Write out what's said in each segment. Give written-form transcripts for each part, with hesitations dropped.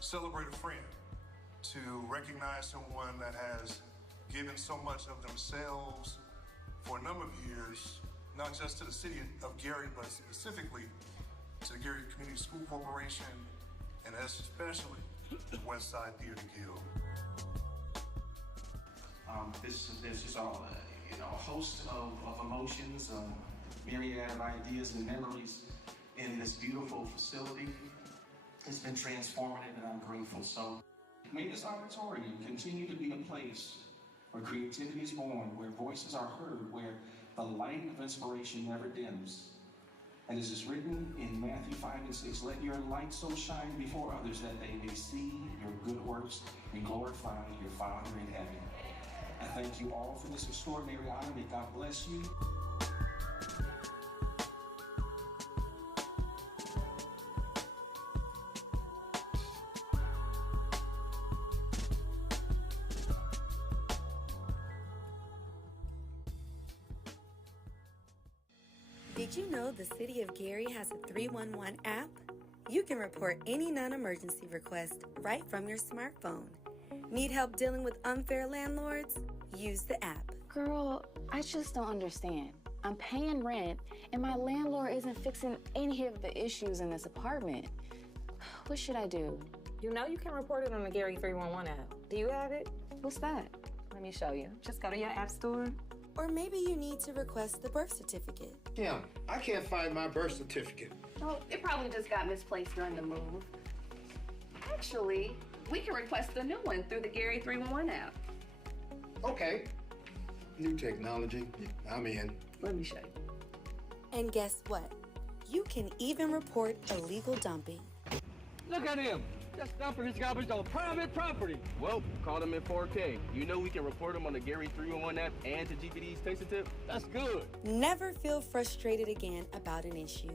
celebrate a friend, to recognize someone that has given so much of themselves for a number of years, not just to the city of Gary, but specifically to the Gary Community School Corporation, and especially the West Side Theater Guild. There's just a host of emotions, myriad of ideas and memories in this beautiful facility. It's been transformative, and I'm grateful. So may this auditorium continue to be a place where creativity is born, where voices are heard, where the light of inspiration never dims. And as is written in Matthew 5:6, let your light so shine before others that they may see your good works and glorify your Father in heaven. I thank you all for this extraordinary honor. May God bless you. Did you know the City of Gary has a 311 app? You can report any non-emergency request right from your smartphone. Need help dealing with unfair landlords? Use the app. Girl, I just don't understand. I'm paying rent, and my landlord isn't fixing any of the issues in this apartment. What should I do? You know you can report it on the Gary 311 app. Do you have it? What's that? Let me show you. Just go to your app store. Or maybe you need to request the birth certificate. Kim, I can't find my birth certificate. Oh, it probably just got misplaced during the move. Actually, we can request a new one through the Gary 311 app. Okay. New technology. I'm in. Let me show you. And guess what? You can even report illegal dumping. Look at him! Just dumping his garbage on private property. Well, caught him in 4K. You know we can report him on the Gary 311 app and to GPD's Taste Tip. That's good. Never feel frustrated again about an issue.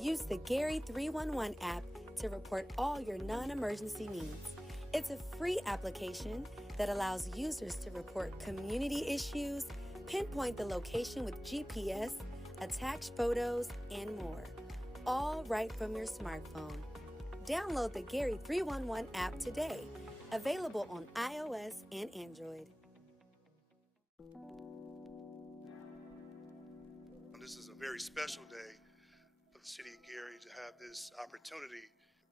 Use the Gary 311 app to report all your non-emergency needs. It's a free application that allows users to report community issues, pinpoint the location with GPS, attach photos, and more. All right from your smartphone. Download the Gary 311 app today. Available on iOS and Android. This is a very special day for the city of Gary to have this opportunity.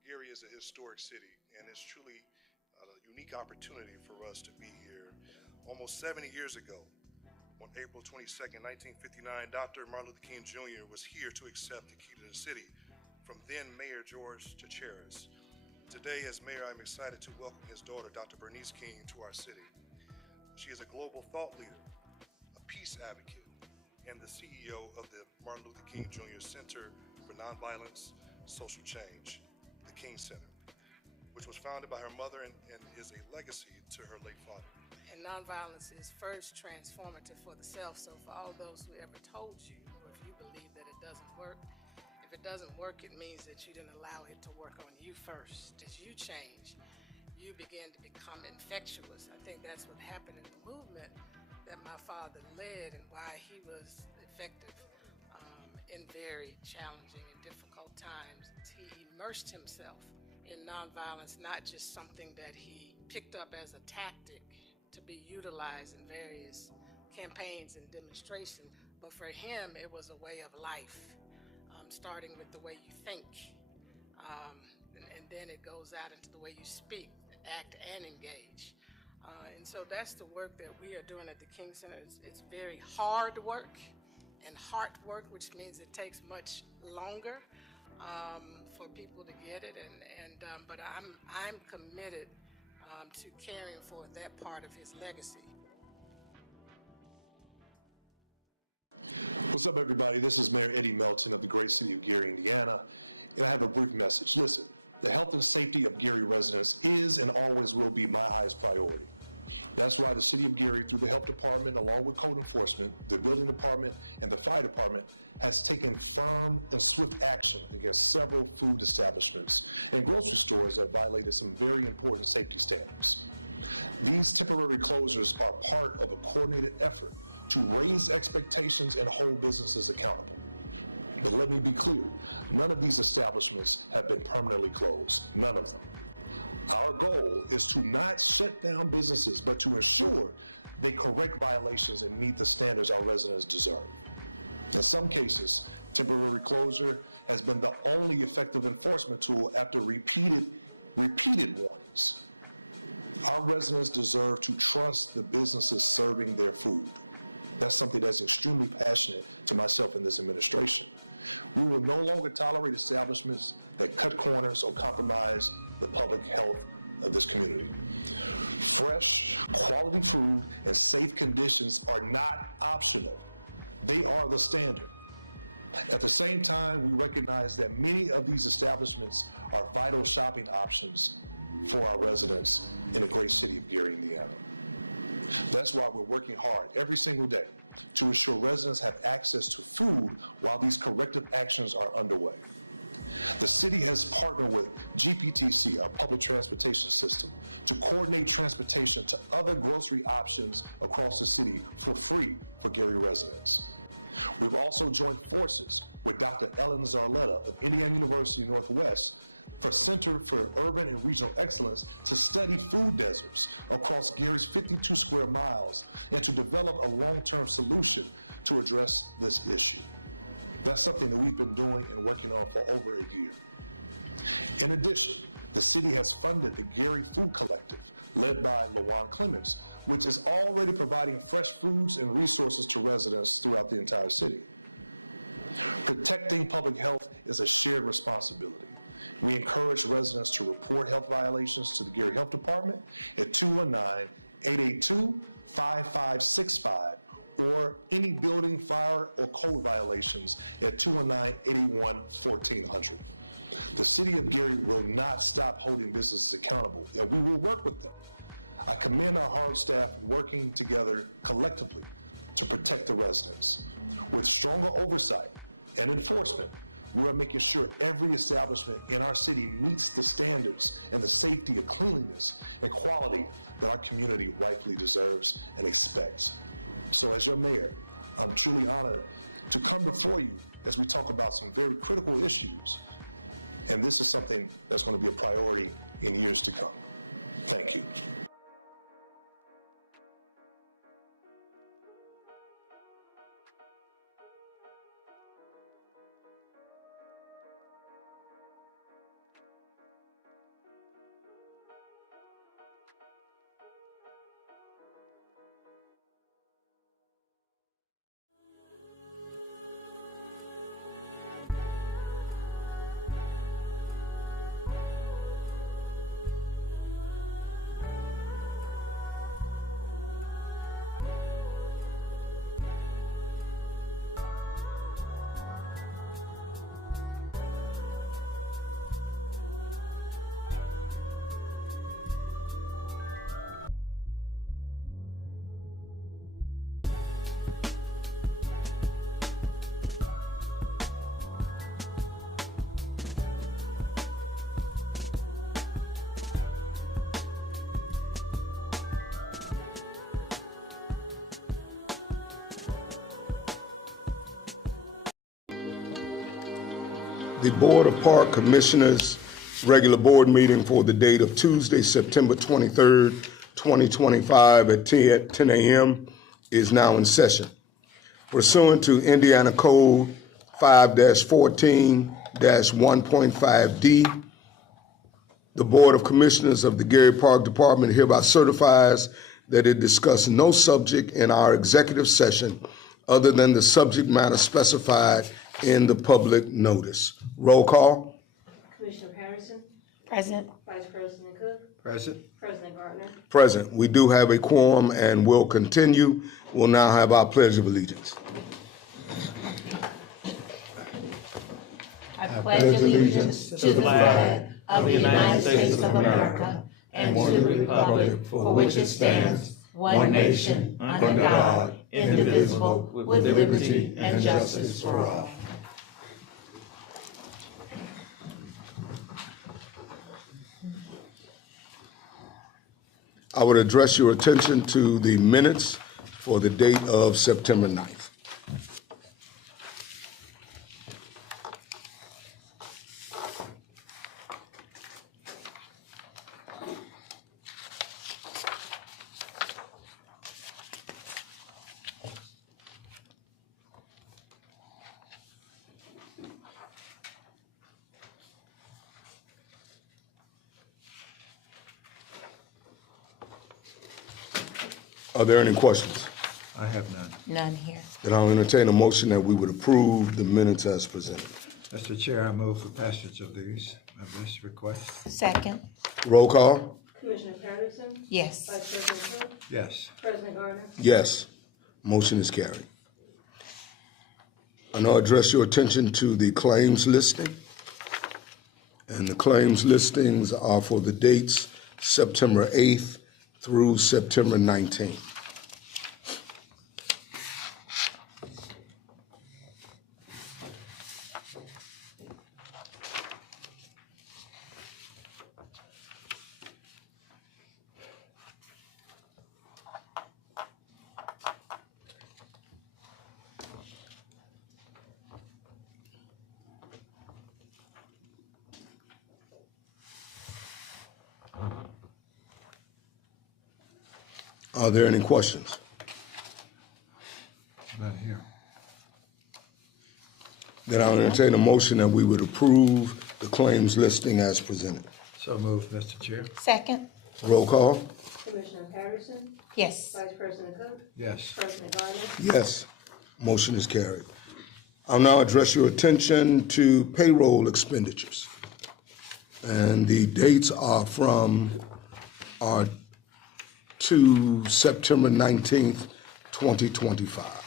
Gary is a historic city, and it's truly a unique opportunity for us to be here. Almost 70 years ago, on April 22nd, 1959, Dr. Martin Luther King Jr. was here to accept the key to the city from then Mayor George Chacheras. Today, as mayor, I'm excited to welcome his daughter, Dr. Bernice King, to our city. She is a global thought leader, a peace advocate, and the CEO of the Martin Luther King Jr. Center for Nonviolence, Social Change, the King Center, which was founded by her mother and is a legacy to her late father. And nonviolence is first transformative for the self, so for all those who ever told you, or if you believe that it doesn't work, if it doesn't work, it means that you didn't allow it to work on you first. As you change, you begin to become infectious. I think that's what happened in the movement that my father led and why he was effective in very challenging and difficult times. He immersed himself in nonviolence, not just something that he picked up as a tactic to be utilized in various campaigns and demonstrations, but for him it was a way of life, starting with the way you think, and then it goes out into the way you speak, act, and engage. And so that's the work that we are doing at the King Center. It's very hard work and heart work, which means it takes much longer for people to get it, but I'm committed to carrying forth that part of his legacy. What's up, everybody? This is Mayor Eddie Melton of the great city of Gary, Indiana, and I have a brief message. Listen, the health and safety of Gary residents is and always will be my highest priority. That's why the city of Gary, through the health department, along with code enforcement, the building department, and the fire department, has taken firm and swift action against several food establishments and grocery stores that violated some very important safety standards. These temporary closures are part of a coordinated effort to raise expectations and hold businesses accountable. But let me be clear, none of these establishments have been permanently closed, none of them. Our goal is to not shut down businesses, but to ensure they correct violations and meet the standards our residents deserve. In some cases, temporary closure has been the only effective enforcement tool after repeated warnings. Our residents deserve to trust the businesses serving their food. That's something that's extremely passionate to myself and this administration. We will no longer tolerate establishments that cut corners or compromise the public health of this community. Fresh, quality food and safe conditions are not optional. They are the standard. At the same time, we recognize that many of these establishments are vital shopping options for our residents in the great city of Gary, Indiana. That's why we're working hard every single day to ensure residents have access to food while these corrective actions are underway. The city has partnered with GPTC, our public transportation system, to coordinate transportation to other grocery options across the city for free for Gary residents. We've also joined forces with Dr. Ellen Zarletta of Indiana University Northwest for Center for Urban and Regional Excellence to study food deserts across Gary's 52 square miles and to develop a long-term solution to address this issue. That's something that we've been doing and working on for over a year. In addition, the city has funded the Gary Food Collective, led by LaJuan Clemens, which is already providing fresh foods and resources to residents throughout the entire city. Protecting public health is a shared responsibility. We encourage residents to report health violations to the Gary Health Department at 219-882-5565 or any building, fire, or code violations at 219-881-1400. The city of Gary will not stop holding businesses accountable, and we will work with them. I commend our hard staff working together collectively to protect the residents. With stronger oversight and enforcement, we're making sure every establishment in our city meets the standards and the safety of cleanliness and quality that our community rightfully deserves and expects. So as your mayor, I'm truly honored to come before you as we talk about some very critical issues. And this is something that's going to be a priority in years to come. Thank you. The Board of Park Commissioners regular board meeting for the date of Tuesday, September 23rd, 2025 at 10 a.m. is now in session. Pursuant to Indiana Code 5-14-1.5D, the Board of Commissioners of the Gary Park Department hereby certifies that it discussed no subject in our executive session other than the subject matter specified in the public notice. Roll call. Commissioner Patterson. Present. Vice President Cook. Present. President Gardner. Present. We do have a quorum and will continue. We'll now have our pledge of allegiance. I pledge allegiance to the flag of the United States of America and to the republic for which it stands, one nation, under God, indivisible, with liberty and justice for all. I would address your attention to the minutes for the date of September 9th. Are there any questions? I have none. None here. Then I'll entertain a motion that we would approve the minutes as presented. Mr. Chair, I move for passage of this request. Second. Roll call? Commissioner Patterson? Yes. Vice President Cook? Yes. President Garner? Yes. Motion is carried. I now address your attention to the claims listing. And the claims listings are for the dates September 8th through September 19th. Are there any questions? None here. Then I'll entertain a motion that we would approve the claims listing as presented. So moved, Mr. Chair. Second. Roll call? Commissioner Patterson? Yes. Vice President Cook? Yes. President Garner? Yes. Motion is carried. I'll now address your attention to payroll expenditures. And the dates are to September 19th, 2025.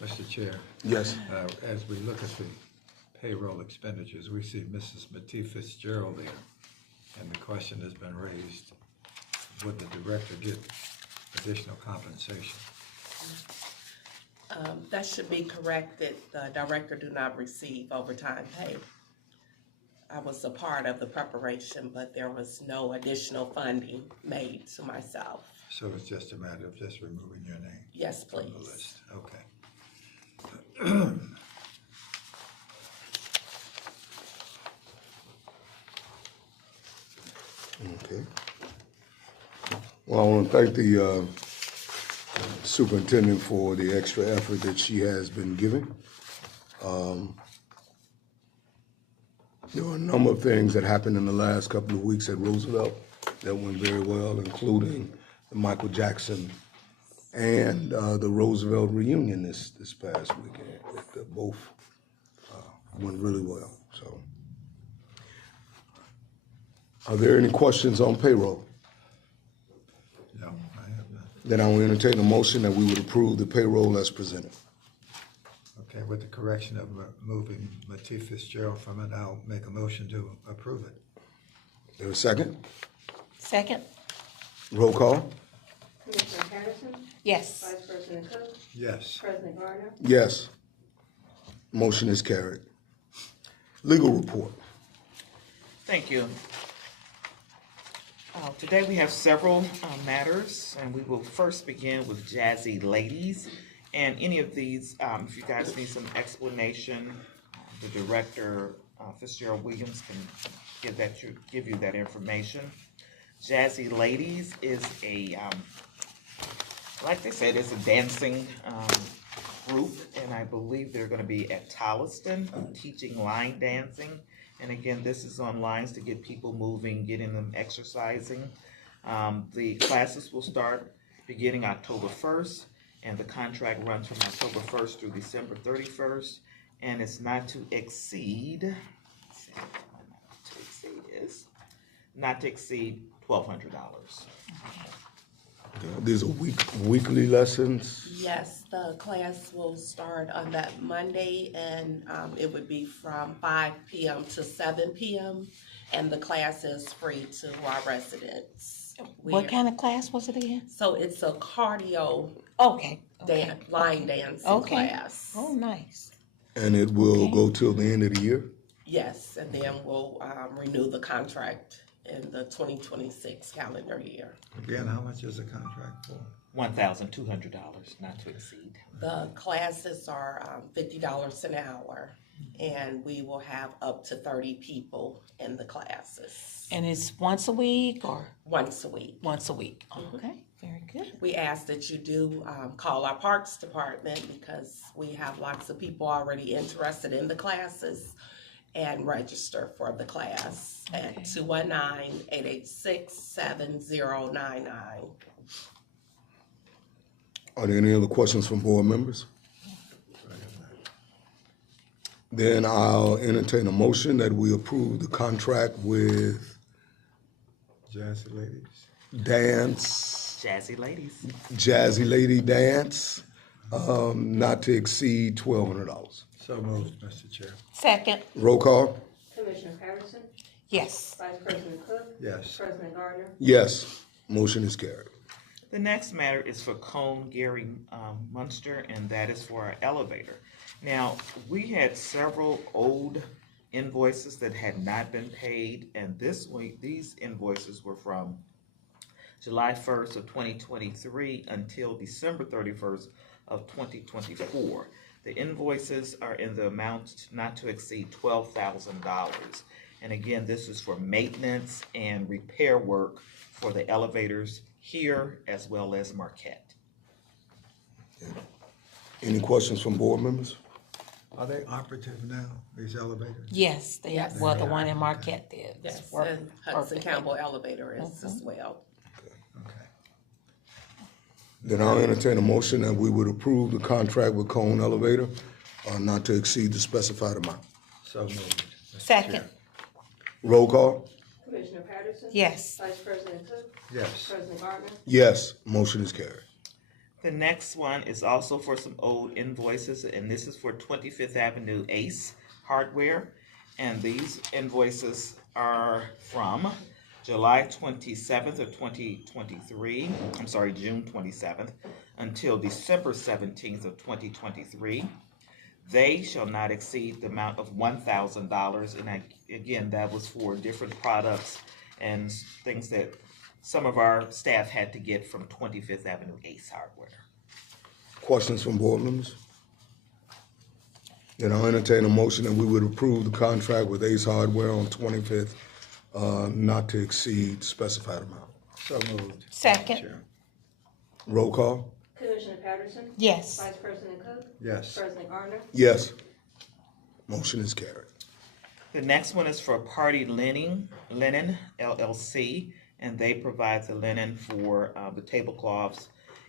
Mr. Chair. Yes. As we look at the payroll expenditures, we see Mrs. Matee Fitzgerald there. And the question has been raised, would the director get additional compensation? That should be corrected. The director do not receive overtime pay. I was a part of the preparation, but there was no additional funding made to myself. So it's just a matter of just removing your name? Yes, please. From the list. Okay. Okay. Well, I want to thank the superintendent for the extra effort that she has been giving. There were a number of things that happened in the last couple of weeks at Roosevelt that went very well, including the Michael Jackson and the Roosevelt reunion this past weekend. Both went really well. So, are there any questions on payroll? No, I have none. Then I will entertain a motion that we would approve the payroll as presented. Okay, with the correction of moving Matee Fitzgerald from it, I'll make a motion to approve it. There a second? Second. Roll call? Commissioner Patterson? Yes. Vice President Cook? Yes. President Garner? Yes. Motion is carried. Legal report. Thank you. Today we have several matters, and we will first begin with Jazzy Ladies. And any of these, if you guys need some explanation, the director, Fitzgerald Williams, can give you that information. Jazzy Ladies is a, like they said, it's a dancing group, and I believe they're going to be at Tolliston teaching line dancing. And again, this is on lines to get people moving, getting them exercising. The classes will start beginning October 1st, and the contract runs from October 1st through December 31st, and it's not to exceed $1,200. These are weekly lessons? Yes, the class will start on that Monday, and it would be from 5 p.m. to 7 p.m., and the class is free to our residents. What kind of class was it again? So it's a cardio line dancing class. Oh, nice. And it will go till the end of the year? Yes, and then we'll renew the contract in the 2026 calendar year. Again, how much is the contract for? $1,200, not to exceed. The classes are $50 an hour, and we will have up to 30 people in the classes. And it's once a week or? Once a week. Once a week. Okay, very good. We ask that you do call our Parks Department because we have lots of people already interested in the classes and register for the class at 219-886-7099. Are there any other questions from board members? Then I'll entertain a motion that we approve the contract with Jazzy Ladies. Dance. Jazzy Ladies. Jazzy Lady Dance, not to exceed $1,200. So moved, Mr. Chair. Second. Roll call? Commissioner Patterson? Yes. Vice President Cook? Yes. President Gardner? Yes. Motion is carried. The next matter is for Cone Gary Munster, and that is for our elevator. Now, we had several old invoices that had not been paid, and this week, these invoices were from July 1st of 2023 until December 31st of 2024. The invoices are in the amount not to exceed $12,000. And again, this is for maintenance and repair work for the elevators here as well as Marquette. Any questions from board members? Are they operative now, these elevators? Yes, they are. Well, the one in Marquette did. Yes, Work and Hudson perfectly. Campbell Elevator is as well. Then I'll entertain a motion that we would approve the contract with Cone Elevator, not to exceed the specified amount. So moved. Second. Roll call? Commissioner Patterson? Yes. Vice President Cook? Yes. President Gardner? Yes. Motion is carried. The next one is also for some old invoices, and this is for 25th Avenue Ace Hardware. And these invoices are from July 27th of 2023, I'm sorry, June 27th, until December 17th of 2023. They shall not exceed the amount of $1,000. And again, that was for different products and things that some of our staff had to get from 25th Avenue Ace Hardware. Questions from board members? Then I'll entertain a motion that we would approve the contract with Ace Hardware on 25th, not to exceed specified amount. So moved. Second. Roll call? Commissioner Patterson? Yes. Vice President Cook? Yes. President Gardner? Yes. Motion is carried. The next one is for Party Linen LLC, and they provide the linen for the tablecloths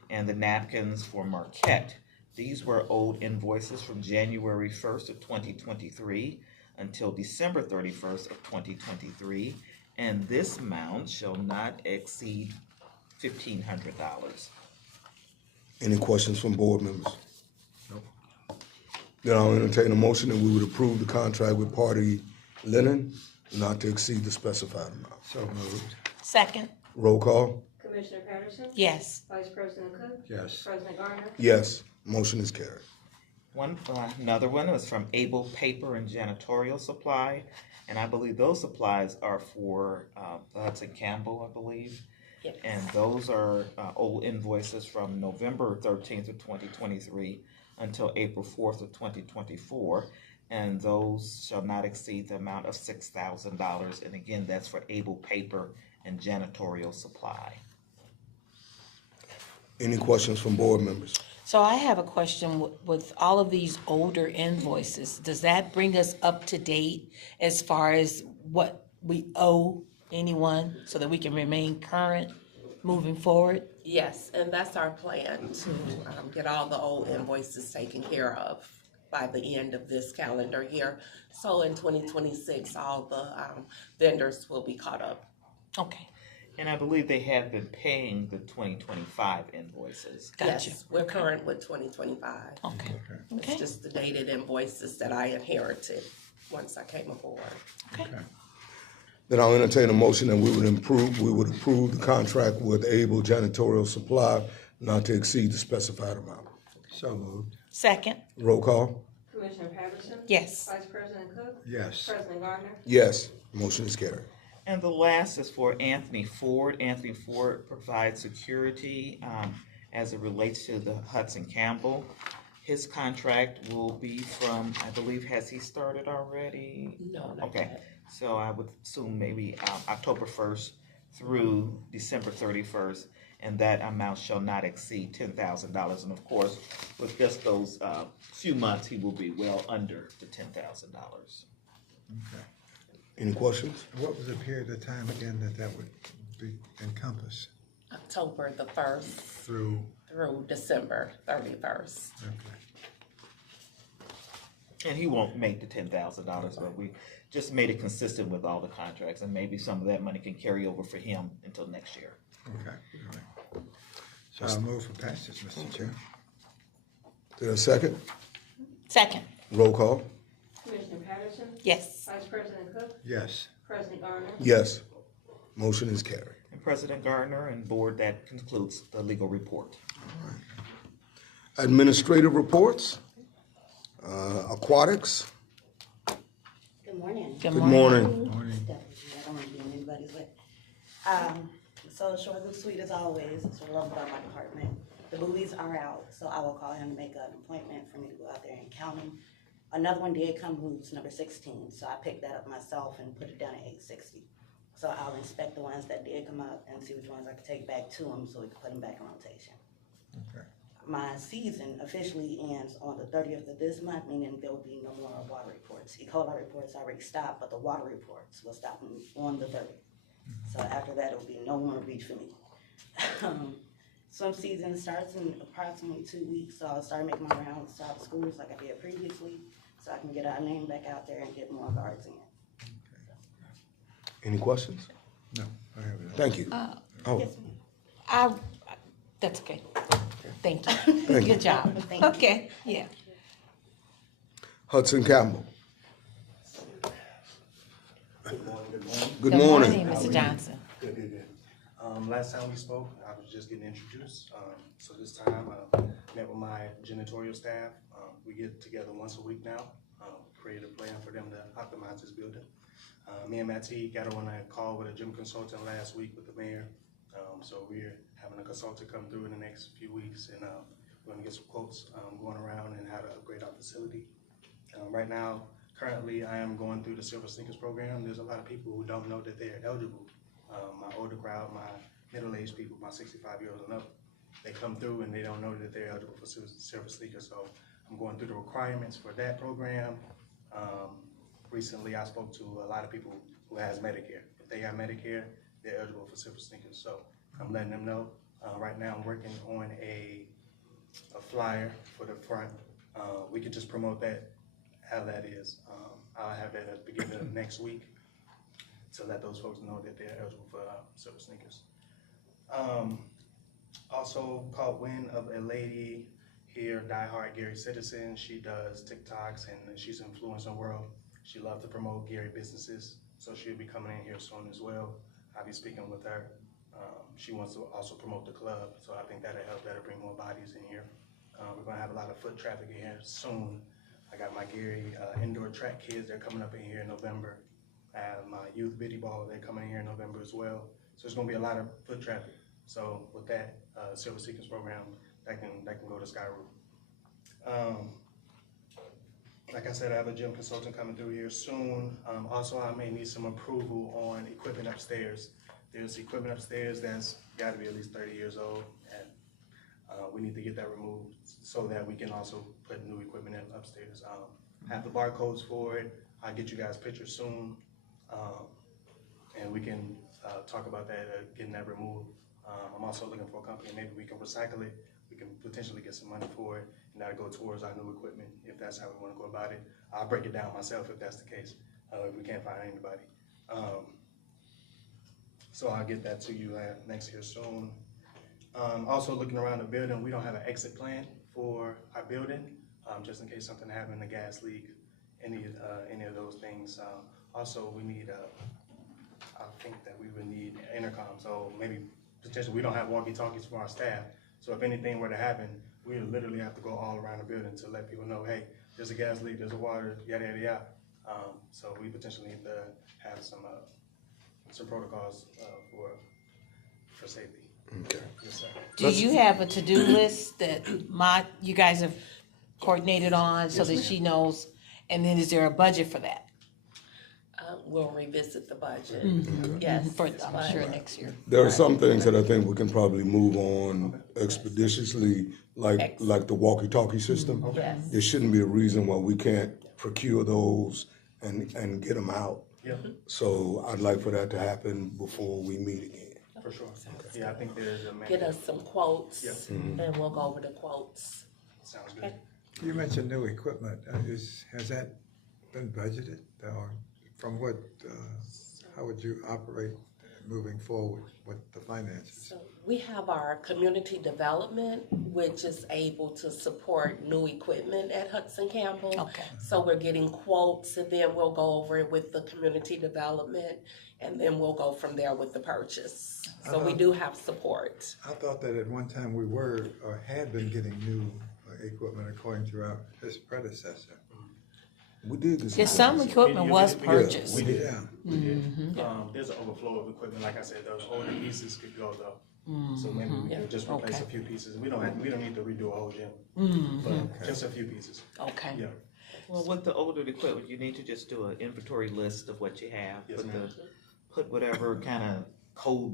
and the napkins for Marquette. These were old invoices from January 1st of 2023 until December 31st of 2023, and this amount shall not exceed $1,500. Any questions from board members? Nope. Then I'll entertain a motion that we would approve the contract with Party Linen, not to exceed the specified amount. So moved. Second. Roll call? Commissioner Patterson? Yes. Vice President Cook? Yes. President Gardner? Yes. Motion is carried. Another one was from Able Paper and Janitorial Supply, and I believe those supplies are for Hudson Campbell, I believe. Yes. And those are old invoices from November 13th of 2023 until April 4th of 2024, and those shall not exceed the amount of $6,000. And again, that's for Able Paper and Janitorial Supply. Any questions from board members? So I have a question with all of these older invoices. Does that bring us up to date as far as what we owe anyone so that we can remain current moving forward? Yes, and that's our plan to get all the old invoices taken care of by the end of this calendar year. So in 2026, all the vendors will be caught up. Okay. And I believe they have been paying the 2025 invoices. Gotcha. Yes, we're current with 2025. Okay. It's just the dated invoices that I inherited once I came aboard. Okay. Then I'll entertain a motion that we would approve the contract with Able Janitorial Supply, not to exceed the specified amount. So moved. Second. Roll call? Commissioner Patterson? Yes. Vice President Cook? Yes. President Gardner? Yes. Motion is carried. And the last is for Anthony Ford. Anthony Ford provides security as it relates to the Hudson Campbell. His contract will be from, I believe, has he started already? No, not Okay, yet. so I would assume maybe October 1st through December 31st, and that amount shall not exceed $10,000. And of course, with just those few months, he will be well under the $10,000. Okay. Any questions? What was the period of time again that would be encompassed? October the 1st Through? through December 31st. Okay. And he won't make the $10,000, but we just made it consistent with all the contracts, and maybe some of that money can carry over for him until next year. Okay, all right. So I'll move for passage, Mr. Chair. Is there a second? Second. Roll call. Commissioner Patterson? Yes. Vice President Cook? Yes. President Garner? Yes. Motion is carried. And President Gardner and board, that concludes the legal report. Administrative reports. Aquatics. Good morning. Good morning. Morning. I don't want to be in anybody's way. So short and sweet as always. That's what I love about my department. The buoys are out, so I will call him to make an appointment for me to go out there and count them. Another one did come loose, number 16, so I picked that up myself and put it down at 860. So I'll inspect the ones that did come up and see which ones I can take back to him so we can put them back in rotation. Okay. My season officially ends on the 30th of this month, meaning there will be no more water reports. E. coli reports already stopped, but the water reports will stop on the 30th. So after that, it will be no more beach for me. Swim season starts in approximately 2 weeks, so I'll start making my rounds to all the schools like I did previously, so I can get our name back out there and get more guards in. Any questions? No, I have none. Thank you. Yes, ma'am. That's okay. Thank you. Thank you. Good job. Thank you. Okay, yeah. Hudson Campbell. Good morning, good morning. Good morning. Mr. Johnson. Good. Last time we spoke, I was just getting introduced. So this time, met with my janitorial staff. We get together once a week now, create a plan for them to optimize this building. Me and Matty got on a call with a gym consultant last week with the mayor. So we're having a consultant come through in the next few weeks, and we're gonna get some quotes going around and how to upgrade our facility. Right now, currently, I am going through the Silver Sneakers program. There's a lot of people who don't know that they're eligible. My older crowd, my middle-aged people, my 65-year-olds and up, they come through and they don't know that they're eligible for Silver Sneakers. So I'm going through the requirements for that program. Recently, I spoke to a lot of people who has Medicare. If they have Medicare, they're eligible for Silver Sneakers. So I'm letting them know. Right now, I'm working on a flyer for the front. We could just promote that, how that is. I'll have that at the beginning of next week to let those folks know that they're eligible for Silver Sneakers. Also caught wind of a lady here, diehard Gary citizen. She does TikToks and she's influencing the world. She loves to promote Gary businesses, so she'll be coming in here soon as well. I'll be speaking with her. She wants to also promote the club, so I think that'll help, that'll bring more bodies in here. We're gonna have a lot of foot traffic in here soon. I got my Gary indoor track kids, they're coming up in here in November. I have my youth biddy ball, they're coming in here in November as well. So it's gonna be a lot of foot traffic. So with that Silver Seekers program, that can go to Skyroot. Like I said, I have a gym consultant coming through here soon. Also, I may need some approval on equipment upstairs. There's equipment upstairs that's gotta be at least 30 years old, and we need to get that removed so that we can also put new equipment in upstairs. I have the barcodes for it. I'll get you guys pictures soon, and we can talk about that, getting that removed. I'm also looking for a company, maybe we can recycle it. We can potentially get some money for it, and that'll go towards our new equipment, if that's how we wanna go about it. I'll break it down myself if that's the case, if we can't find anybody. So I'll get that to you next year soon. Also looking around the building, we don't have an exit plan for our building, just in case something happened, a gas leak, any of those things. Also, we need, I think that we would need intercom, so maybe potentially we don't have walkie-talkies for our staff. So if anything were to happen, we would literally have to go all around the building to let people know, hey, there's a gas leak, there's a water, yada, yada, yada. So we potentially need to have some protocols for safety. Yes, sir. Do you have a to-do list that you guys have coordinated on so Yes, that ma'am. she knows? And then is there a budget for that? We'll revisit the budget. Mhm. Yes. For, I'm but- sure next year. There are some things that I think we can probably move on expeditiously, like the walkie-talkie system. Yes. There shouldn't be a reason why we can't procure those and get them out. Yeah. So I'd like for that to happen before we meet again. For sure. Yeah, I think there's a. Get us some quotes, Yeah. and we'll go over the quotes. Sounds good. You mentioned new equipment. Has that been budgeted? Or from what, how would you operate moving forward with the finances? We have our community development, which is able to support new equipment at Hudson Campbell. Okay. So we're getting quotes, and then we'll go over it with the community development, and then we'll go from there with the purchase. So we do have support. I thought that at one time we were, or had been getting new equipment according to his predecessor. We did get Yes, some equipment was We purchased. did. Yeah. We did. Mhm. There's an overflow of equipment. Like I said, those older pieces could go though. So Mhm. maybe we Yeah. can just replace Okay. a few pieces. We don't need to redo a whole gym, Mhm. but just a few pieces. Okay. Yeah. Well, with the older equipment, you need to just do an inventory list of what you have. Yes, ma'am. Put whatever kind of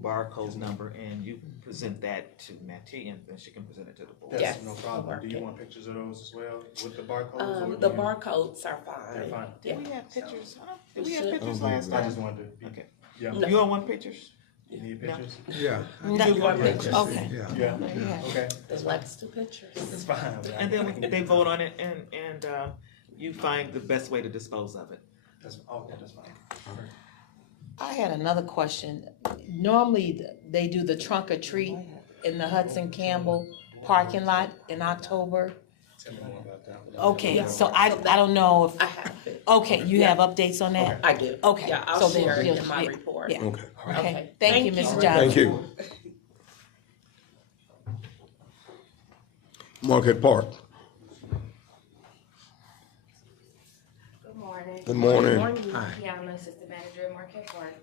barcode number, and you present that to Mattie, and then she can present it to the board. That's no problem. Do you want pictures of those as well with the barcodes? or The do you- barcodes are fine. They're fine. Did we have pictures? We Did we have should. pictures last I time? just wanted to be. Okay. Yeah. No. You all want pictures? You need No. pictures? Yeah. No, you want pictures? Okay. Yeah. Yeah. There you have it. Okay. They like to pictures. It's fine. And then they vote on it, and you find the best way to dispose of it. That's fine. I had another question. Normally, they do the trunk or treat in the Hudson Campbell parking lot in October. Tell me more about that. Okay, so I don't know if, I have it. okay, you have updates on that? I do. Okay. Yeah, so I'll then share it you'll- in my yeah, report. Yeah. Okay. Okay, thank you, Mrs. Johnson. Thank you. Marquette Park. Good morning. Good morning. Good morning. Hi. Kiana, Assistant Manager at Marquette Park.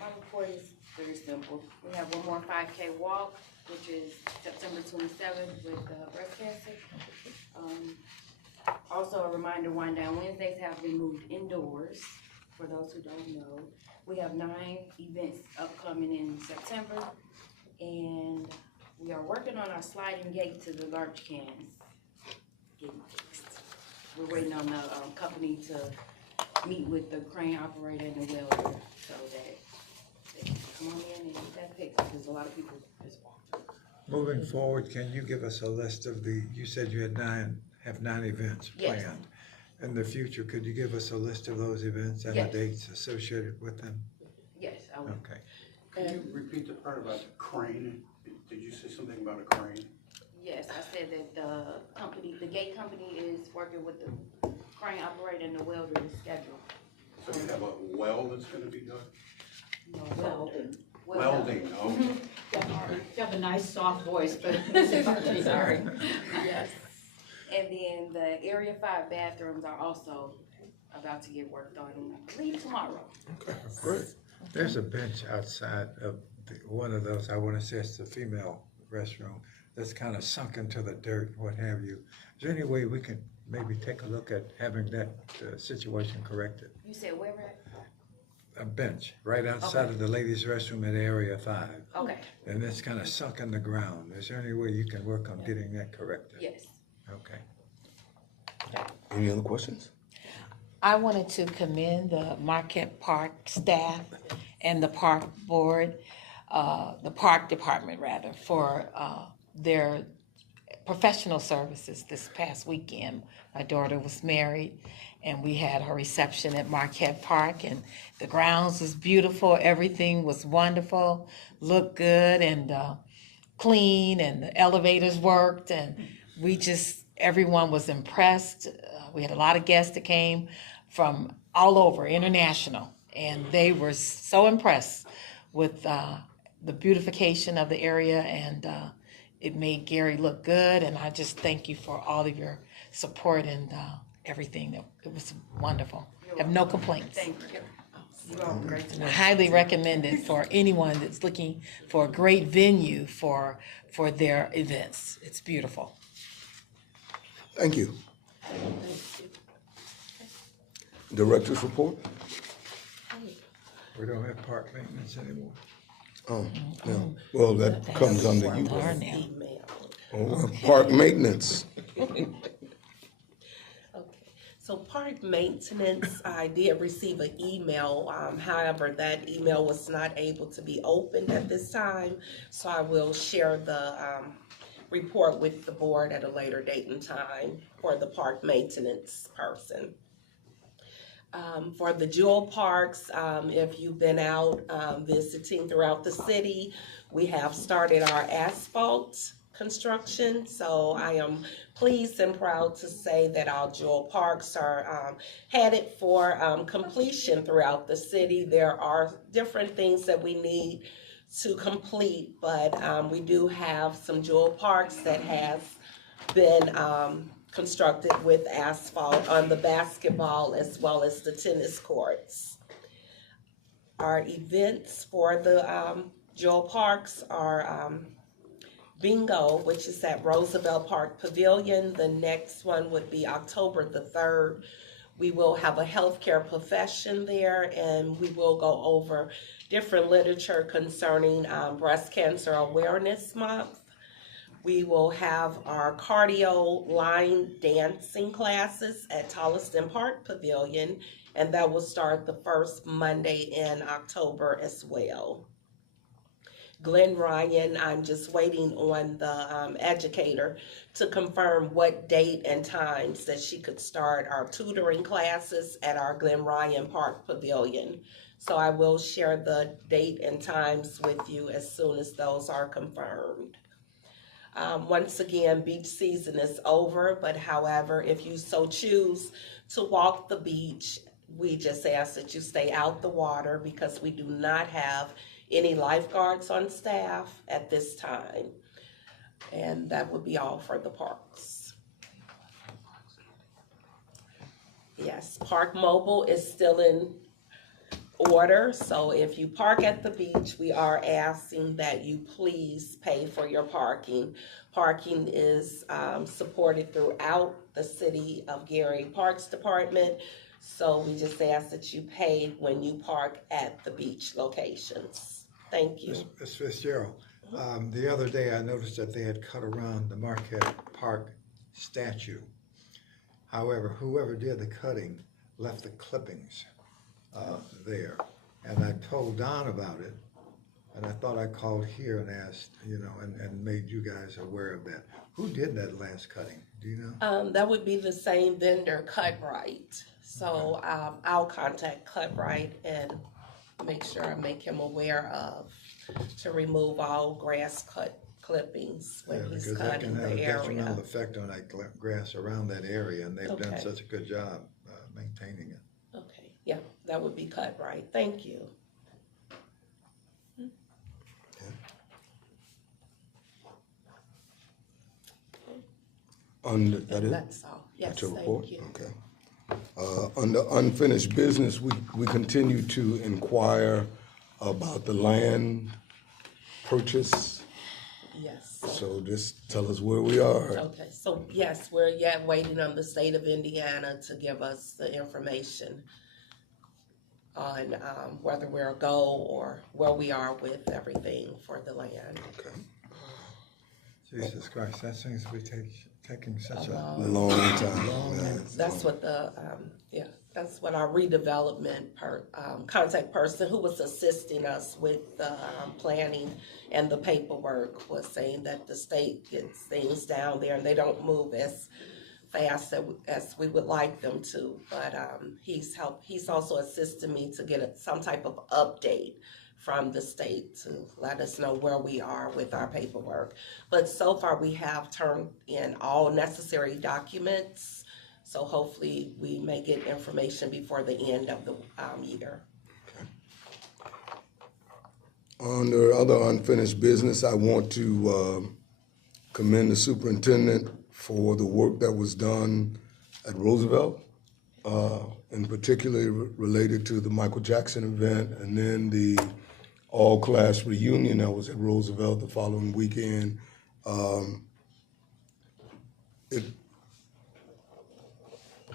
My report is very simple. We have one more 5K walk, which is September 27th with breast cancer. Also a reminder, Wind Down Wednesdays have been moved indoors, for those who don't know. We have 9 events upcoming in September, and we are working on our sliding gate to the garbage cans getting fixed. We're waiting on the company to meet with the crane operator and the welder so that they can come on in and get that fixed, because a lot of people just walk through. Moving forward, can you give us a list of you said you had have 9 events Yes. planned. In the future, could you give us a list of those events and Yes. the dates associated with them? Yes, I will. Okay. Can you repeat the part about the crane? Did you say something about a crane? Yes, I said that the gate company is working with the crane operator and the welder to schedule. So you have a well that's gonna be done? No, welding. Welding, okay. You have a nice soft voice, but Sorry. Yes. And then the Area 5 bathrooms are also about to get worked on, I believe tomorrow. Great. There's a bench outside of one of those, I want to say it's the female restroom, that's kind of sunk into the dirt, what have you. Is there any way we can maybe take a look at having that situation corrected? You said where we're at? A bench right outside Okay. of the ladies' restroom at Area 5. Okay, And it's kind of sunk in the ground. Is there any way you can work on getting that corrected? yes. Okay. Any other questions? I wanted to commend the Marquette Park staff and the park board, the park department rather, for their professional services this past weekend. My daughter was married and we had her reception at Marquette Park, and the grounds was beautiful. Everything was wonderful, looked good and clean, and the elevators worked, and everyone was impressed. We had a lot of guests that came from all over, international, and they were so impressed with the beautification of the area, and it made Gary look good. And I just thank you for all of your support and everything. It was wonderful. I have no complaints. Thank you. I highly recommend it for anyone that's looking for a great venue for their events. It's beautiful. Thank you. Director's report? We don't have park maintenance anymore. Oh, no. Well, that comes under you. Email. Oh, park maintenance. So park maintenance, I did receive an email. However, that email was not able to be opened at this time. So I will share the report with the board at a later date and time for the park maintenance person. For the jewel parks, if you've been out visiting throughout the city, we have started our asphalt construction. So I am pleased and proud to say that our jewel parks are headed for completion throughout the city. There are different things that we need to complete, but we do have some jewel parks that have been constructed with asphalt on the basketball as well as the tennis courts. Our events for the jewel parks are bingo, which is at Roosevelt Park Pavilion. The next one would be October the 3rd. We will have a healthcare profession there, and we will go over different literature concerning Breast Cancer Awareness Month. We will have our cardio line dancing classes at Tolliston Park Pavilion, and that will start the first Monday in October as well. Glenn Ryan, I'm just waiting on the educator to confirm what date and times that she could start our tutoring classes at our Glenn Ryan Park Pavilion. So I will share the date and times with you as soon as those are confirmed. Once again, beach season is over, but however, if you so choose to walk the beach, we just ask that you stay out the water because we do not have any lifeguards on staff at this time. And that would be all for the parks. Yes, Park Mobile is still in order. So if you park at the beach, we are asking that you please pay for your parking. Parking is supported throughout the City of Gary Parks Department. So we just ask that you pay when you park at the beach locations. Thank you. Ms. Fitzgerald, the other day I noticed that they had cut around the Marquette Park statue. However, whoever did the cutting left the clippings there. And I told Don about it, and I thought I called here and asked, and made you guys aware of that. Who did that last cutting? Do you know? That would be the same vendor, Cut-Right. So I'll contact Cut-Right and make sure I make him aware of to remove all grass cut clippings when he's cutting the area. Because that can have a detrimental effect on that grass around that area, and they've done such a good job maintaining it. Okay, yeah, that would be Cut-Right. Thank you. That's all. Yes, thank you. Okay. Under unfinished business, we continue to inquire about the land purchase. Yes. So just tell us where we are. Okay, so yes, we're yet waiting on the state of Indiana to give us the information on whether we're a go or where we are with everything for the land. Okay. Jesus Christ, that seems to be taking such a long time. That's what that's what our redevelopment contact person who was assisting us with the planning and the paperwork was saying that the state gets things down there and they don't move as fast as we would like them to. But he's also assisted me to get some type of update from the state to let us know where we are with our paperwork. But so far we have turned in all necessary documents. So hopefully we may get information before the end of the year. Okay. Under other unfinished business, I want to commend the superintendent for the work that was done at Roosevelt. and particularly related to the Michael Jackson event, and then the all-class reunion that was at Roosevelt the following weekend.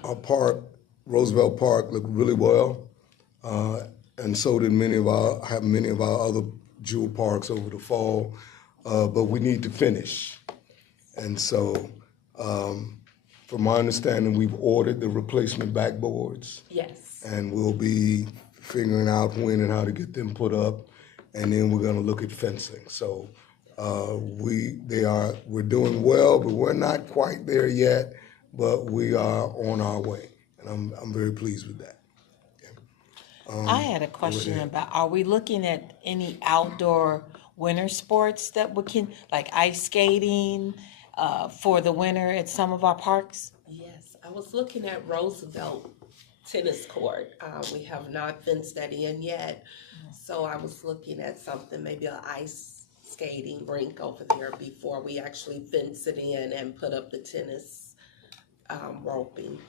Our park, Roosevelt Park, looked really well, and so did many of our other jewel parks over the fall. But we need to finish, and so, from my understanding, we've ordered the replacement backboards. Yes. And we'll be figuring out when and how to get them put up, and then we're going to look at fencing. So we're doing well, but we're not quite there yet. But we are on our way, and I'm very pleased with that. I had a question about, are we looking at any outdoor winter sports that we can, like ice skating for the winter at some of our parks? Yes, I was looking at Roosevelt tennis court. We have not fenced that in yet. So I was looking at something, maybe an ice skating rink over there before we actually fence it in and put up the tennis roping.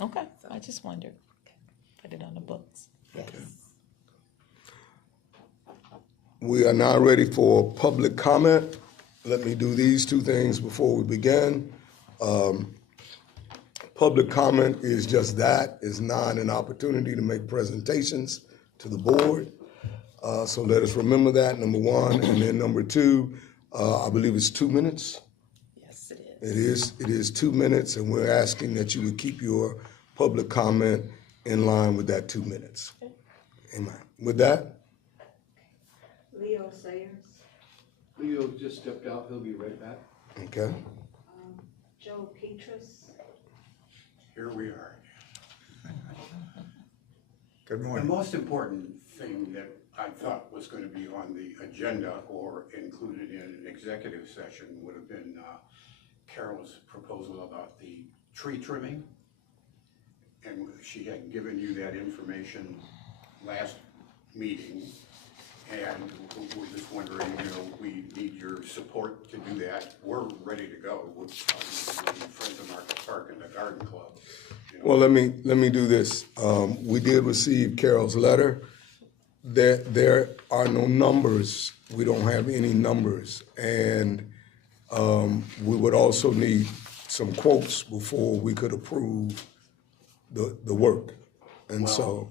Okay, I just wondered. Put it on the books. Yes. We are now ready for public comment. Let me do these two things before we begin. Public comment is just that, is not an opportunity to make presentations to the board. So let us remember that, number one. And then number two, I believe it's 2 minutes. Yes, it is. It is 2 minutes, and we're asking that you would keep your public comment in line with that 2 minutes. Okay. Amen. With that, Leo Sayers, Leo just stepped out, he'll be right back. okay. Joe Petrus. Here we are. Good The morning. most important thing that I thought was going to be on the agenda or included in an executive session would have been Carol's proposal about the tree trimming. And she had given you that information last meeting. And we're just wondering, we need your support to do that. We're ready to go with the Friends of Market Park and the Garden Club. Well, let me do this. We did receive Carol's letter. There are no numbers. We don't have any numbers. And we would also need some quotes before we could approve the work. And so,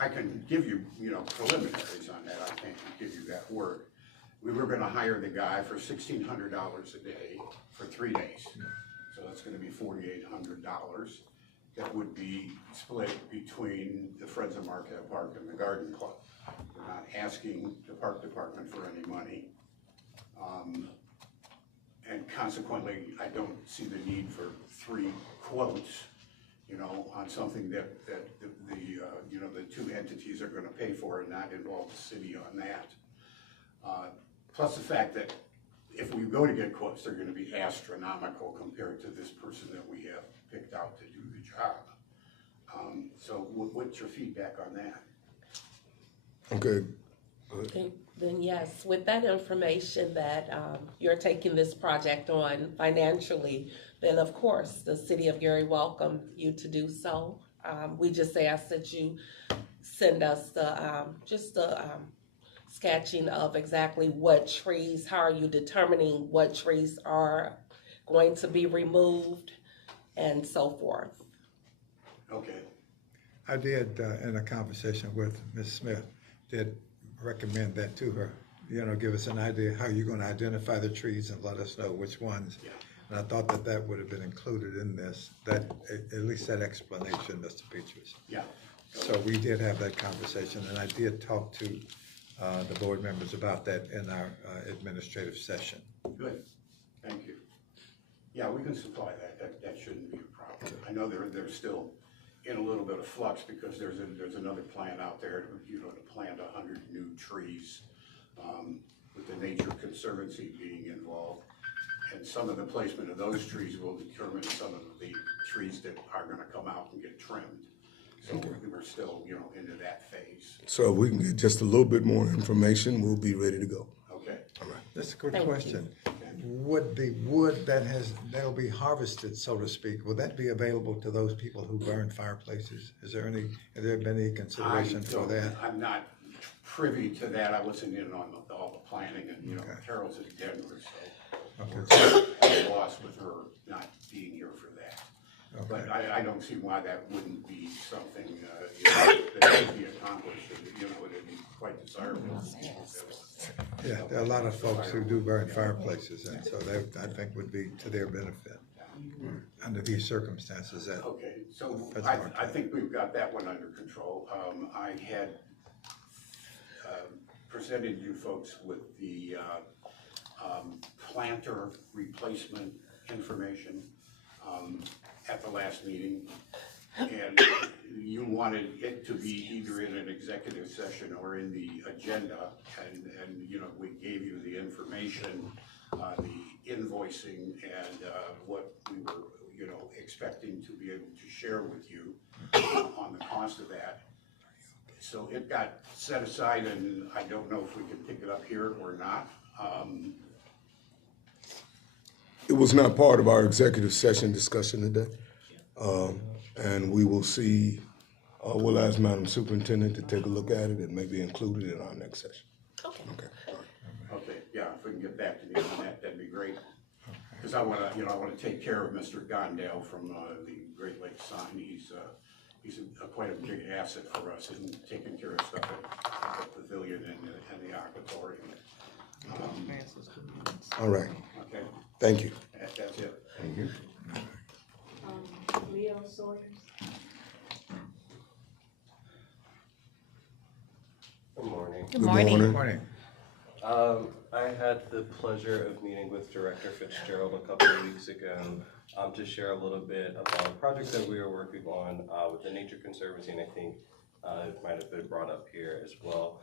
I can give you, preliminaries on that. I can't give you that work. We were gonna hire the guy for $1,600 a day for 3 days. So that's gonna be $4,800. That would be split between the Friends of Marquette Park and the Garden Club. We're not asking the park department for any money. And consequently, I don't see the need for 3 quotes, on something that the two entities are gonna pay for and not involve the city on that. Plus the fact that if we go to get quotes, they're gonna be astronomical compared to this person that we have picked out to do the job. So what's your feedback on that? okay. Then yes, with that information that you're taking this project on financially, then of course, the city of Gary welcome you to do so. We just ask that you send us the sketching of exactly what trees, how are you determining what trees are going to be removed and so forth. Okay. I did, in a conversation with Ms. Smith, did recommend that to her. Give us an idea how you're going to identify the trees and let us know which ones. Yeah. And I thought that would have been included in this, at least that explanation, Mr. Peters. Yeah. So we did have that conversation, and I did talk to the board members about that in our administrative session. Good, thank you. Yeah, we can supply that. That shouldn't be a problem. I know they're still in a little bit of flux because there's another plan out there to plant 100 new trees, with the Nature Conservancy being involved. And some of the placement of those trees will determine some of the trees that are gonna come out and get trimmed. So we're still, into that phase. So if we can get just a little bit more information, we'll be ready to go. Okay. All right. That's a good Thank question. would the wood that'll be harvested, so to speak, will that be available to those people who burn fireplaces? Has there been any consideration for that? I'm not privy to that. I wasn't in on all the planning, and Carol's in Denver, so I'm lost with her not being here for that. But I don't see why that wouldn't be something that could be accomplished. It'd be quite desirable. Yeah, there are a lot of folks who do burn fireplaces, and so that, I think, would be to their benefit under these circumstances. Okay, so I think we've got that one under control. I had presented you folks with the planter replacement information at the last meeting, and you wanted it to be either in an executive session or in the agenda, and we gave you the information, the invoicing, and what we were expecting to be able to share with you on the cost of that. So it got set aside, and I don't know if we can pick it up here or not. It was not part of our executive session discussion today. And we will see, we'll ask Madam Superintendent to take a look at it and maybe include it in our next session. Okay, yeah, if we can get back to you on that, that'd be great. Because I want to take care of Mr. Gondale from the Great Lakes Sign. He's quite a big asset for us in taking care of stuff at the pavilion and the aquatorium. All right. Okay. Thank you. That's it. Thank you. Leo Sawyers. Good morning. Good morning. Good morning. I had the pleasure of meeting with Director Fitzgerald a couple of weeks ago to share a little bit about a project that we were working on with the Nature Conservancy, and I think it might have been brought up here as well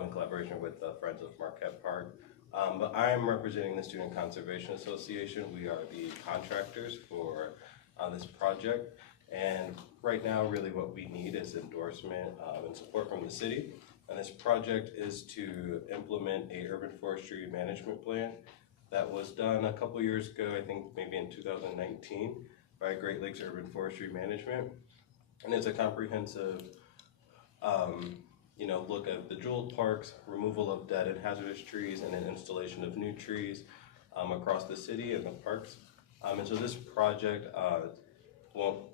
in collaboration with the Friends of Marquette Park. But I am representing the Student Conservation Association. We are the contractors for this project, and right now really what we need is endorsement and support from the city. And this project is to implement a urban forestry management plan that was done a couple years ago, I think maybe in 2019, by Great Lakes Urban Forestry Management. And it's a comprehensive look at the jeweled parks, removal of dead and hazardous trees, and an installation of new trees across the city and the parks. And so this project won't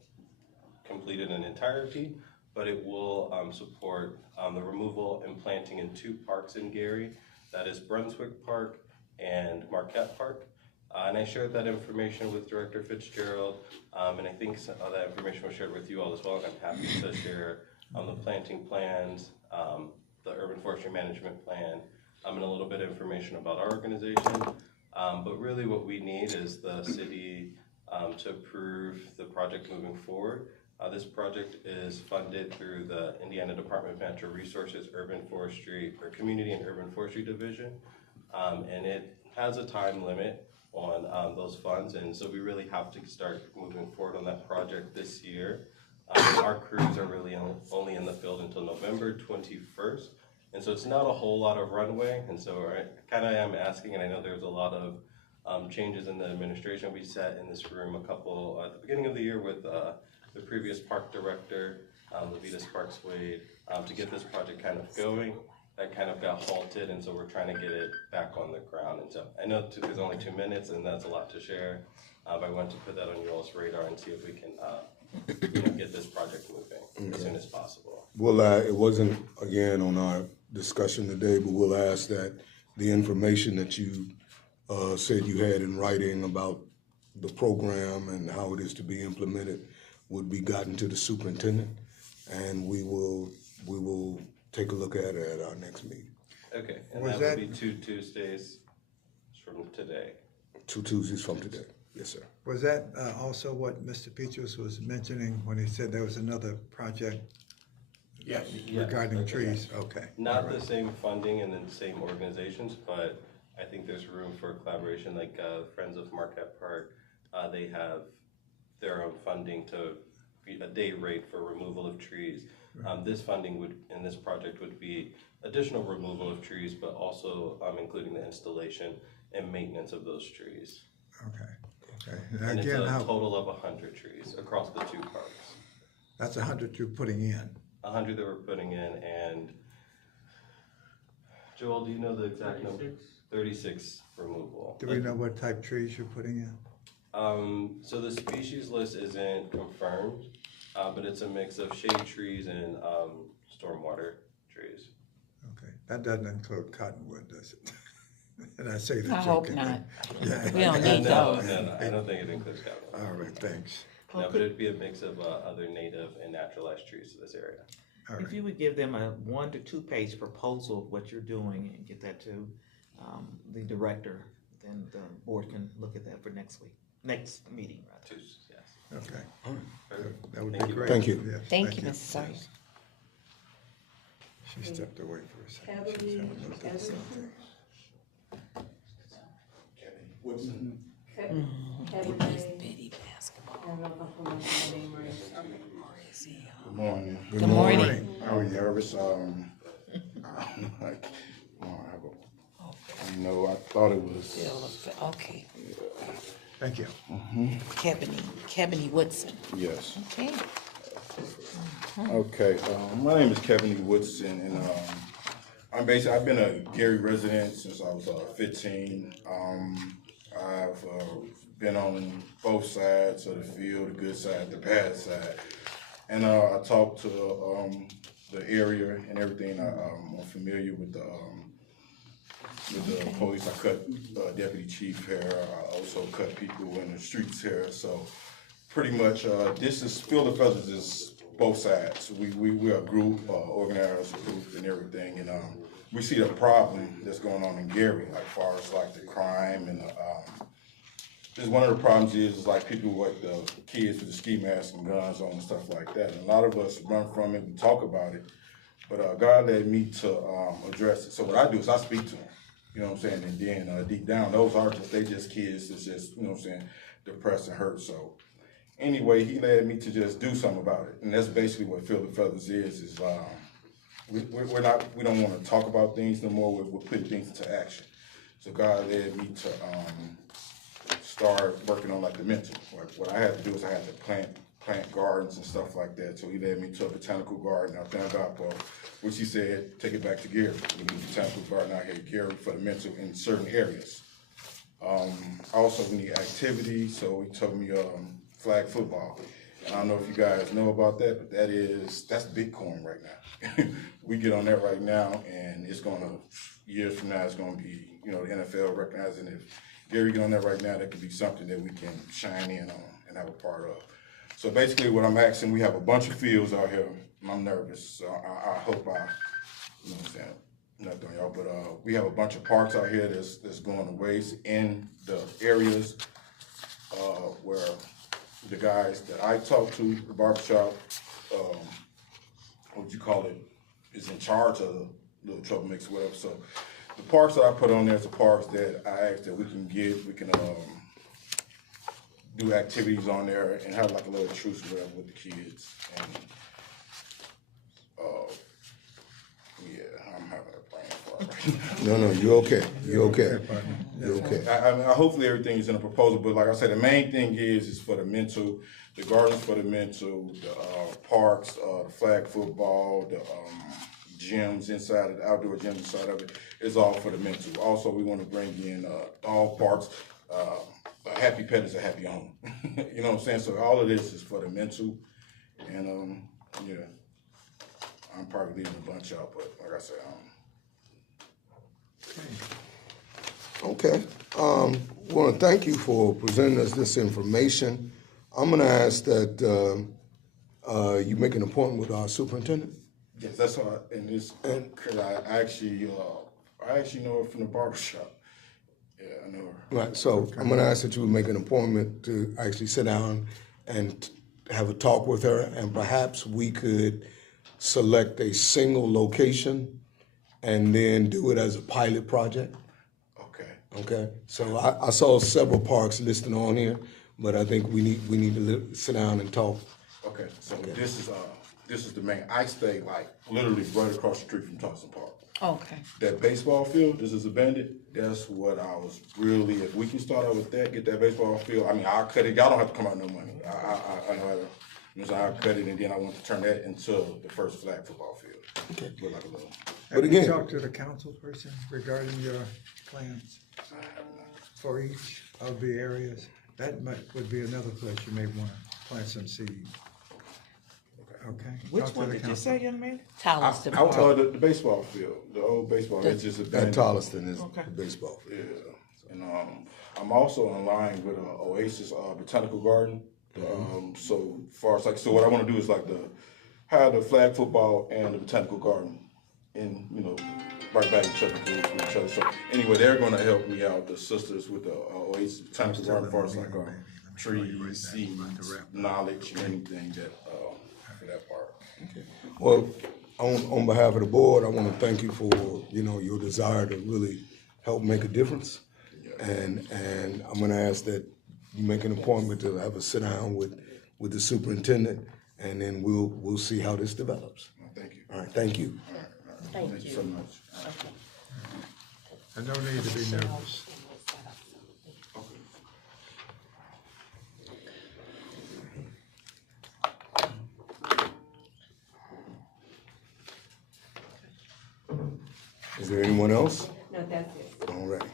complete it in entirety, but it will support the removal and planting in 2 parks in Gary. That is Brunswick Park and Marquette Park. And I shared that information with Director Fitzgerald, and I think that information was shared with you all as well, and I'm happy to share the planting plans, the urban forestry management plan, and a little bit of information about our organization. But really what we need is the city to approve the project moving forward. This project is funded through the Indiana Department of Natural Resources Urban Forestry, or Community and Urban Forestry Division, and it has a time limit on those funds, and so we really have to start moving forward on that project this year. Our crews are really only in the field until November 21st, and so it's not a whole lot of runway, and so I kind of am asking, and I know there's a lot of changes in the administration. We sat in this room at the beginning of the year with the previous park director, Levitas Sparks-Wade, to get this project kind of going. That kind of got halted, and so we're trying to get it back on the ground. And so I know there's only 2 minutes, and that's a lot to share. But I want to put that on you all's radar and see if we can get this project moving as soon as possible. Well, it wasn't, again, on our discussion today, but we'll ask that the information that you said you had in writing about the program and how it is to be implemented would be gotten to the superintendent, and we will take a look at it at our next meeting. Okay, and that would be 2 Tuesdays from today. 2 Tuesdays from today, yes, sir. Was that also what Mr. Petros was mentioning when he said there was another project regarding trees? Okay. Not the same funding and the same organizations, but I think there's room for collaboration, like Friends of Marquette Park. They have their own funding to be a day rate for removal of trees. This funding in this project would be additional removal of trees, but also including the installation and maintenance of those trees. Okay. And it's Again, a total of 100 trees across the 2 parks. that's 100 you're putting in. 100 that we're putting in, and Joel, do you know the exact number? 36 removal. Do we know what type trees you're putting in? So the species list isn't confirmed, but it's a mix of shade trees and stormwater trees. Okay, that doesn't include cottonwood, does it? And I say that I hope jokingly. not. Yeah. We don't need those. No, I don't think it includes cottonwood. All right, thanks. No, but it'd be a mix of other native and naturalized trees to this area. If you would give them a 1 to 2 page proposal of what you're doing and get that to the director, then the board can look at that for next meeting. Tuesday, yes. Okay. Perfect. That would Thank be you. great. Thank you. Yes, Thank you, Mrs. Sawyer. She stepped away for a second. Kevin She's having a look at Everson. something. Kevin Betty basketball. I don't know if I'm pronouncing the name right. Good morning. Good morning. How are you, nervous? I thought it was. Okay. Thank you. Kevin Woodson. Yes. Okay. Okay. My name is Kevin E. Woodson, and I've been a Gary resident since I was 15. I've been on both sides of the field, the good side, the bad side. And I talked to the area and everything. I'm familiar with the police. I cut deputy chief hair. I also cut people in the streets hair. So pretty much, this is Field of Feathers is both sides. We are a group, organized group and everything. And we see the problem that's going on in Gary, like far as like the crime and because one of the problems is like people like the kids with the ski masks and guns on and stuff like that. And a lot of us run from it, we talk about it, but God led me to address it. So what I do is I speak to them, you know what I'm saying? And then deep down, they just kids that's just, you know what I'm saying, depressed and hurt. So anyway, he led me to just do something about it. And that's basically what Field of Feathers is we don't want to talk about things no more, we're putting things into action. So God led me to start working on like the mental. Like what I had to do is I had to plant gardens and stuff like that. So he led me to a botanical garden out there in Valpo, which he said, take it back to Gary. We need a botanical garden out here at Gary for the mental in certain areas. Also, we need activity, so he told me flag football. And I don't know if you guys know about that, but that's Bitcoin right now. We get on that right now, and it's years from now, it's gonna be, the NFL recognizing it. Gary get on that right now, that could be something that we can shine in on and have a part of. So basically what I'm asking, we have a bunch of fields out here, and I'm nervous, so I hope nothing on y'all, but we have a bunch of parks out here that's going to waste in the areas where the guys that I talk to, the barbershop, is in charge of the little trouble mix, whatever. So the parks that I put on there is the parks that I asked that we can do activities on there and have like a little truce or whatever with the kids. And I'm having a brain fart right now. No, you're okay. You're okay. You're okay. I hopefully everything is in a proposal, but like I said, the main thing is for the mental, the gardens for the mental, the parks, the flag football, the gyms inside of the outdoor gyms inside of it is all for the mental. Also, we want to bring in dog parks. A happy pet is a happy owner. You know what I'm saying? So all of this is for the mental, and I'm probably leaving a bunch out, but like I said, Okay. Want to thank you for presenting us this information. I'm going to ask that you make an appointment with our superintendent. Yes, that's all. And because I actually know her from the barbershop. Yeah, I know her. Right. So I'm going to ask that you make an appointment to actually sit down and have a talk with her, and perhaps we could select a single location and then do it as a pilot project. Okay. So I saw several parks listed on here, but I think we need to sit down and talk. Okay. So this is this is the main, I stay like literally right across the street from Thompson Park. Okay. That baseball field, this is abandoned, that's what I was really, if we can start out with that, get that baseball field, I mean, I'll cut it, y'all don't have to come out no money. I know I'll cut it and then I want to turn that into the first flag football field. Okay. Look like a little. Have you talked to the council person regarding your plans for each of the areas? That would be another place you may want to plant some seeds. Okay. Which Talk to one the did you council. say, young man? Tolliston I Park. the baseball field, the old baseball, it's just abandoned. That Tolliston is Okay. the baseball. Yeah, and I'm also in line with Oasis Botanical Garden. So far as so what I want to do is like have the flag football and the Botanical Garden, and right back each other with each other. So anyway, they're going to help me out, the sisters with the Oasis Botanical Garden, as far as like trees, seeds, knowledge, and anything that for that part. Okay. Well, on behalf of the board, I want to thank you for your desire to really help make a difference, and I'm going to ask that you make an appointment to have a sit down with the superintendent, and then we'll see how this develops. Thank you. All right, thank you. Thank you so much. And no need to be nervous. Is there anyone else? No, that's it. All right.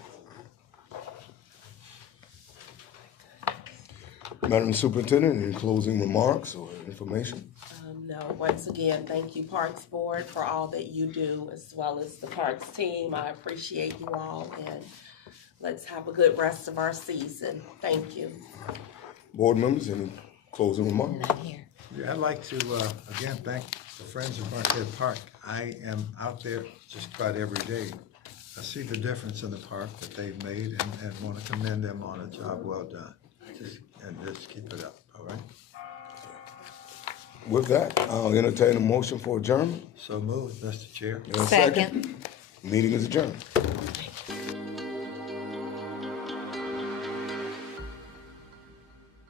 Madam Superintendent, any closing remarks or information? No, once again, thank you Parks Board for all that you do, as well as the Parks team. I appreciate you all, and let's have a good rest of our season. Thank you. Board members, any closing remarks? Not here. Yeah, I'd like to, again, thank the Friends of Marquette Park. I am out there just about every day. I see the difference in the park that they've made and want to commend them on a job well done. Just keep it up, all right? With that, I'll entertain a motion for adjournment. So moved, Mr. Chair. And a second. Meeting is adjourned.